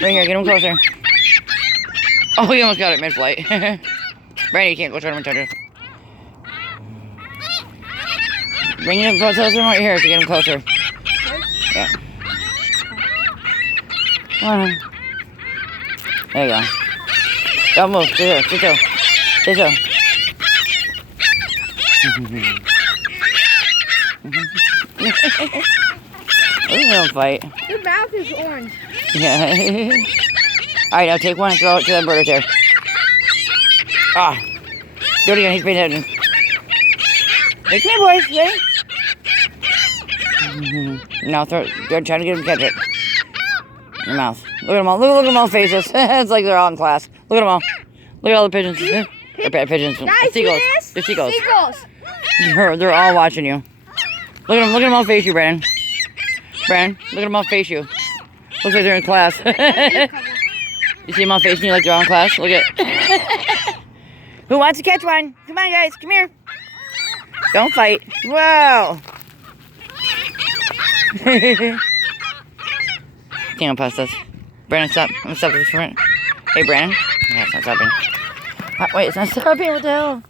Right here, get him closer. Oh, he almost got it mid-flight. Brandy, you can't go try to touch it. Bring him closer right here to get him closer. Yeah. Come on. There you go. Don't move. Sit still. Sit still. This is no fight. Your mouth is orange. Yeah. Alright, now take one and throw it to that bird right there. Ah. Do it again. He's paying attention. Hey, come here, boys. Ready? Now throw it. Try to get him to catch it. In your mouth. Look at them all. Look at them all faces. It's like they're all in class. Look at them all. Look at all the pigeons. They're pigeons. Guys, Seagulls. this? They're seagulls. Seagulls. They're all watching you. Look at them all face you, Brandon. Brandon, look at them all face you. Looks like they're in class. You see them all facing you like they're all in class? Look at. Who wants to catch one? Come on, guys. Come here. Don't fight. Whoa. Can't go past us. Brandon, stop. I'm gonna stop this for a minute. Hey, Brandon. Yeah, it's not stopping. Wait, it's not stopping. What the hell?